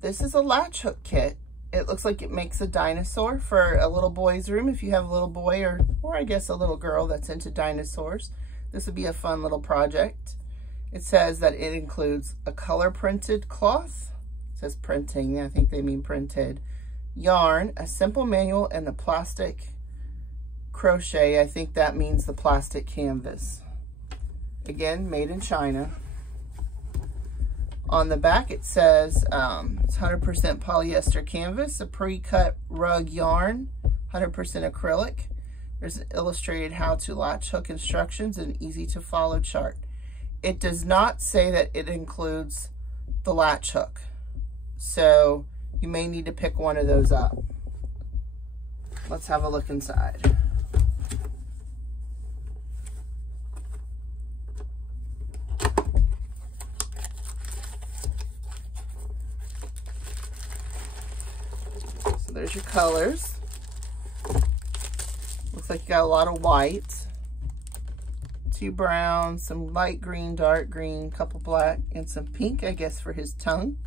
This is a latch hook kit. It looks like it makes a dinosaur for a little boy's room. If you have a little boy or I guess a little girl that's into dinosaurs, this would be a fun little project. It says that it includes a color printed cloth. It says printing, I think they mean printed. Yarn, a simple manual, and the plastic crochet. I think that means the plastic canvas. Again, made in China. On the back it says it's 100% polyester canvas, a pre-cut rug yarn, 100% acrylic. There's an illustrated how to latch hook instructions and easy to follow chart. It does not say that it includes the latch hook, so you may need to pick one of those up. Let's have a look inside. So there's your colors. Looks like you got a lot of white, 2 browns, some light green, dark green, couple black, and some pink, I guess, for his tongue.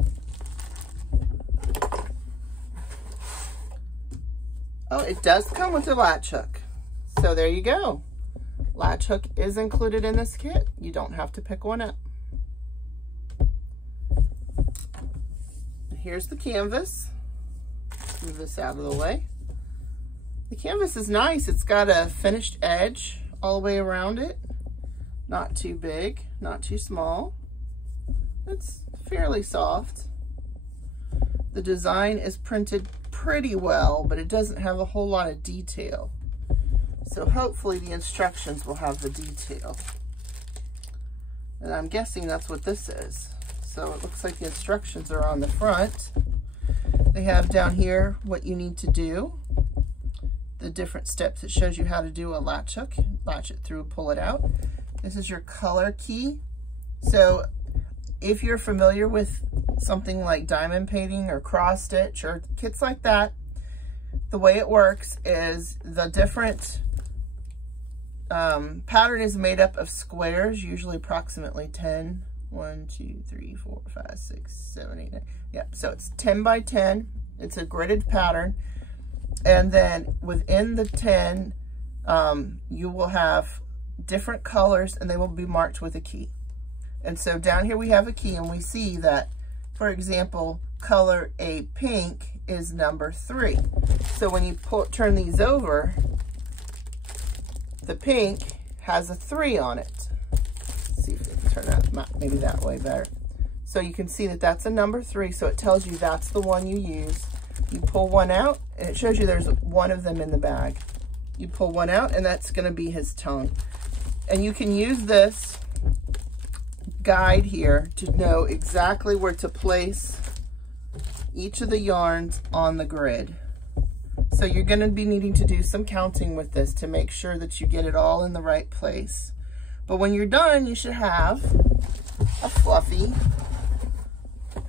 Oh, it does come with a latch hook. So there you go. Latch hook is included in this kit. You don't have to pick one up. And here's the canvas. Move this out of the way. The canvas is nice. It's got a finished edge all the way around it. Not too big, not too small. It's fairly soft. The design is printed pretty well, but it doesn't have a whole lot of detail. So hopefully the instructions will have the detail. And I'm guessing that's what this is. So it looks like the instructions are on the front. They have down here what you need to do, the different steps. It shows you how to do a latch hook, latch it through, pull it out. This is your color key. So if you're familiar with something like diamond painting or cross stitch or kits like that, the way it works is the different pattern is made up of squares, usually approximately 10. 1, 2, 3, 4, 5, 6, 7, 8, 9. Yeah, so it's 10 by 10. It's a gridded pattern. And then within the 10, you will have different colors and they will be marked with a key. And so down here we have a key and we see that, for example, color A pink is number 3. So when you turn these over, the pink has a 3 on it. Let's see if we can turn out maybe that way better. So you can see that that's a number 3. So it tells you that's the one you use. You pull one out and it shows you there's one of them in the bag. You pull one out and that's going to be his tongue. And you can use this guide here to know exactly where to place each of the yarns on the grid. So you're going to be needing to do some counting with this to make sure that you get it all in the right place. But when you're done, you should have a fluffy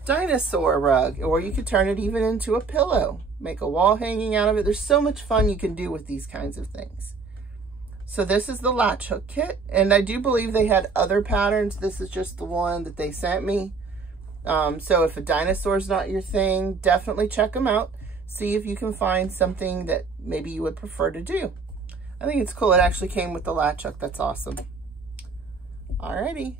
dinosaur rug, or you could turn it even into a pillow, make a wall hanging out of it. There's so much fun you can do with these kinds of things. So this is the latch hook kit, and I do believe they had other patterns. This is just the one that they sent me. So if a dinosaur is not your thing, definitely check them out. See if you can find something that maybe you would prefer to do. I think it's cool. It actually came with the latch hook. That's awesome. Alrighty.